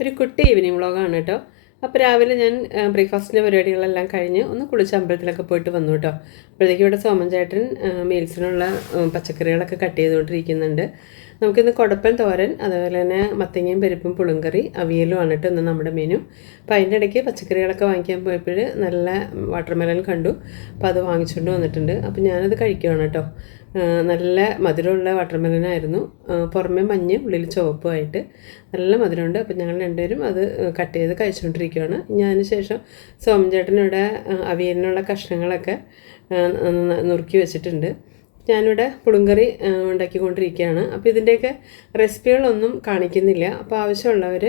ഒരു കുട്ടി ഈവനിങ് വ്ളോഗാണ് കേട്ടോ. അപ്പോൾ രാവിലെ ഞാൻ ബ്രേക്ക്ഫാസ്റ്റിൻ്റെ പരിപാടികളെല്ലാം കഴിഞ്ഞ് ഒന്ന് കുളിച്ച് അമ്പലത്തിലൊക്കെ പോയിട്ട് വന്നു കേട്ടോ. അപ്പോഴത്തേക്കും ഇവിടെ സോമൻ ചേട്ടൻ മീൽസിനുള്ള പച്ചക്കറികളൊക്കെ കട്ട് ചെയ്തുകൊണ്ടിരിക്കുന്നുണ്ട്. നമുക്കിന്ന് കുടപ്പൻ തോരൻ, അതുപോലെ തന്നെ മത്തങ്ങയും പരിപ്പും പുളിങ്കറി, അവിയലുമാണ് കേട്ടോ ഇന്ന് നമ്മുടെ മെനു. അപ്പോൾ അതിൻ്റെ ഇടയ്ക്ക് പച്ചക്കറികളൊക്കെ വാങ്ങിക്കാൻ പോയപ്പോൾ നല്ല വാട്ടർമെലൺ കണ്ടു. അപ്പോൾ അത് വാങ്ങിച്ചുകൊണ്ട് വന്നിട്ടുണ്ട്. അപ്പോൾ ഞാനത് കഴിക്കുകയാണ് കേട്ടോ. നല്ല മധുരമുള്ള വാട്ടർമെലനായിരുന്നു. പുറമെ മഞ്ഞ് ഉള്ളിൽ ചുവപ്പുമായിട്ട് നല്ല മധുരമുണ്ട്. അപ്പോൾ ഞങ്ങൾ രണ്ടുപേരും അത് കട്ട് ചെയ്ത് കഴിച്ചുകൊണ്ടിരിക്കുകയാണ്. അതിന് ശേഷം സോമൻ ചേട്ടനിവിടെ അവിയലിനുള്ള കഷ്ണങ്ങളൊക്കെ നുറുക്കി വെച്ചിട്ടുണ്ട്. ഞാനിവിടെ പുളിങ്കറി ഉണ്ടാക്കിക്കൊണ്ടിരിക്കുകയാണ്. അപ്പോൾ ഇതിൻ്റെയൊക്കെ റെസിപ്പികളൊന്നും കാണിക്കുന്നില്ല. അപ്പോൾ ആവശ്യമുള്ളവർ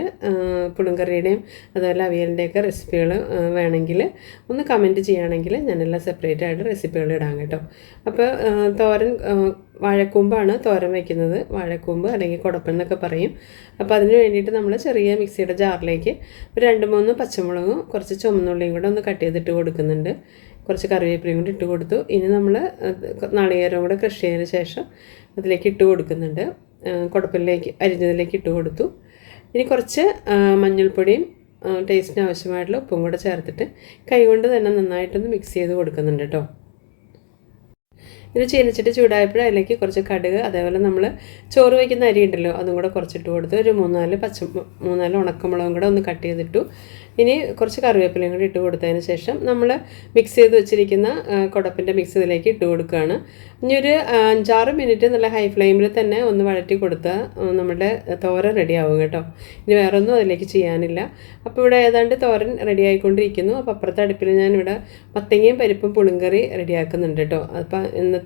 പുളിങ്കറിയുടെയും അതുപോലെ അവിയലിൻ്റെയൊക്കെ റെസിപ്പികൾ വേണമെങ്കിൽ ഒന്ന് കമൻറ്റ് ചെയ്യുകയാണെങ്കിൽ ഞാനെല്ലാം സെപ്പറേറ്റ് ആയിട്ട് റെസിപ്പികൾ ഇടാം കേട്ടോ. അപ്പോൾ തോരൻ വാഴക്കൂമ്പാണ് തോരൻ വയ്ക്കുന്നത്. വാഴക്കൂമ്പ് അല്ലെങ്കിൽ കുടപ്പൻ എന്നൊക്കെ പറയും. അപ്പോൾ അതിന് വേണ്ടിയിട്ട് നമ്മൾ ചെറിയ മിക്സിയുടെ ജാറിലേക്ക് ഒരു 2-3 പച്ചമുളകും കുറച്ച് ചുമന്നുള്ളിയും കൂടെ ഒന്ന് കട്ട് ചെയ്തിട്ട് കൊടുക്കുന്നുണ്ട്. കുറച്ച് കറിവേപ്പിലയും കൂടി ഇട്ട് കൊടുത്തു. ഇനി നമ്മൾ നാളികേരവും കൂടെ ക്രഷ് ചെയ്തതിന് ശേഷം അതിലേക്ക് ഇട്ട് കൊടുക്കുന്നുണ്ട്. കുടപ്പനിലേക്ക് അരിഞ്ഞതിലേക്ക് ഇട്ട് കൊടുത്തു. ഇനി കുറച്ച് മഞ്ഞൾപ്പൊടിയും ടേസ്റ്റിന് ആവശ്യമായിട്ടുള്ള ഉപ്പും കൂടെ ചേർത്തിട്ട് കൈകൊണ്ട് തന്നെ നന്നായിട്ടൊന്ന് മിക്സ് ചെയ്ത് കൊടുക്കുന്നുണ്ട് കേട്ടോ. ഇത് ചീനിച്ചിട്ട് ചൂടായപ്പോൾ അതിലേക്ക് കുറച്ച് കടുക്, അതേപോലെ നമ്മൾ ചോറ് വയ്ക്കുന്ന അരി ഉണ്ടല്ലോ അതും കൂടെ കുറച്ചിട്ട് കൊടുത്ത് ഒരു 3-4 ഉണക്കമുളകും കൂടെ ഒന്ന് കട്ട് ചെയ്തിട്ടു. ഇനി കുറച്ച് കറിവേപ്പിലയും കൂടി ഇട്ട് കൊടുത്തതിന് ശേഷം നമ്മൾ മിക്സ് ചെയ്ത് വെച്ചിരിക്കുന്ന കുടപ്പിൻ്റെ മിക്സ് ഇതിലേക്ക് ഇട്ട് കൊടുക്കുകയാണ്. ഇനി ഒരു 5-6 മിനിറ്റ് നല്ല ഹൈ ഫ്ലെയിമിൽ തന്നെ ഒന്ന് വഴറ്റി കൊടുത്താൽ നമ്മുടെ തോരൻ റെഡിയാവും കേട്ടോ. ഇനി വേറെ ഒന്നും അതിലേക്ക് ചെയ്യാനില്ല. അപ്പോൾ ഇവിടെ ഏതാണ്ട് തോരൻ റെഡി ആയിക്കൊണ്ടിരിക്കുന്നു. അപ്പോൾ അപ്പുറത്തെ അടുപ്പിൽ ഞാനിവിടെ മത്തങ്ങയും പരിപ്പും പുളിങ്കറി റെഡിയാക്കുന്നുണ്ട് കേട്ടോ. അപ്പോൾ ഇന്നത്തെ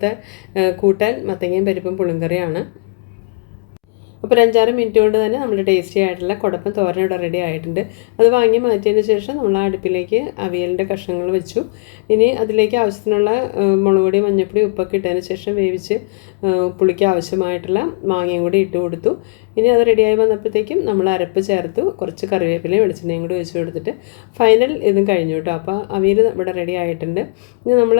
കൂട്ടാൻ മത്തങ്ങയും പരിപ്പും പുളിങ്കറിയാണ്. അപ്പോൾ ഒരു 5-6 മിനിറ്റ് കൊണ്ട് തന്നെ നമ്മുടെ ടേസ്റ്റി ആയിട്ടുള്ള കുടപ്പൻ തോരൻ ഇവിടെ റെഡി ആയിട്ടുണ്ട്. അത് വാങ്ങി മാറ്റിയതിന് ശേഷം നമ്മൾ ആ അടുപ്പിലേക്ക് അവിയലിൻ്റെ കഷ്ണങ്ങൾ വെച്ചു. ഇനി അതിലേക്ക് ആവശ്യത്തിനുള്ള മുളക് പൊടി, മഞ്ഞൾപ്പൊടി, ഉപ്പൊക്കെ ഇട്ടതിന് ശേഷം വേവിച്ച് പുളിക്ക് ആവശ്യമായിട്ടുള്ള മാങ്ങയും കൂടി ഇട്ട് കൊടുത്തു. ഇനി അത് റെഡിയായി വന്നപ്പോഴത്തേക്കും നമ്മൾ അരപ്പ് ചേർത്തു. കുറച്ച് കറിവേപ്പിലയും വെളിച്ചെണ്ണയും കൂടി വെച്ച് കൊടുത്തിട്ട് ഫൈനൽ ഇതും കഴിഞ്ഞു കേട്ടോ. അപ്പോൾ അവിയൽ ഇവിടെ റെഡി ആയിട്ടുണ്ട്. ഇനി നമ്മൾ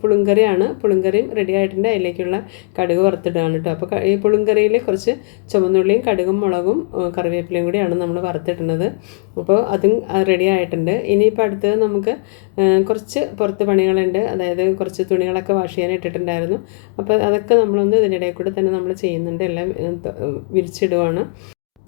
പുളിങ്കറിയാണ്. പുളിങ്കറിയും റെഡി ആയിട്ടുണ്ട്. അതിലേക്കുള്ള കടുക് വറുത്തിടുകയാണ് കേട്ടോ. അപ്പോൾ ഈ പുളിങ്കറിയിൽ കുറച്ച് ചുവന്നുള്ളിയും കടുകും മുളകും കറിവേപ്പിലയും കൂടിയാണ് നമ്മൾ വറുത്തിടുന്നത്. അപ്പോൾ അതും റെഡി ആയിട്ടുണ്ട്. ഇനിയിപ്പോൾ അടുത്തത് നമുക്ക് കുറച്ച് പുറത്ത് പണികളുണ്ട്. അതായത് കുറച്ച് തുണികളൊക്കെ വാഷ് ചെയ്യാൻ ഇട്ടിട്ടുണ്ടായിരുന്നു. അപ്പോൾ അതൊക്കെ നമ്മളൊന്ന് ഇതിനിടയിൽ കൂടെ തന്നെ നമ്മൾ ചെയ്യുന്നുണ്ട്. എല്ലാം വിരിച്ചിടുവാണ്.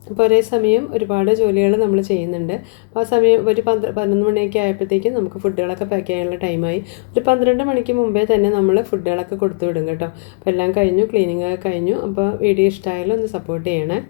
അപ്പോൾ ഒരേ സമയം ഒരുപാട് ജോലികൾ നമ്മൾ ചെയ്യുന്നുണ്ട്. അപ്പോൾ ആ സമയം ഒരു 11 മണിയൊക്കെ ആയപ്പോഴത്തേക്കും നമുക്ക് ഫുഡുകളൊക്കെ പാക്ക് ചെയ്യാനുള്ള ടൈമായി. ഒരു 12 മണിക്ക് മുമ്പേ തന്നെ നമ്മൾ ഫുഡുകളൊക്കെ കൊടുത്തു വിടും കേട്ടോ. അപ്പോൾ എല്ലാം കഴിഞ്ഞു, ക്ലീനിങ് ഒക്കെ കഴിഞ്ഞു. അപ്പോൾ വീഡിയോ ഇഷ്ടമായാലും ഒന്ന് സപ്പോർട്ട് ചെയ്യണേ.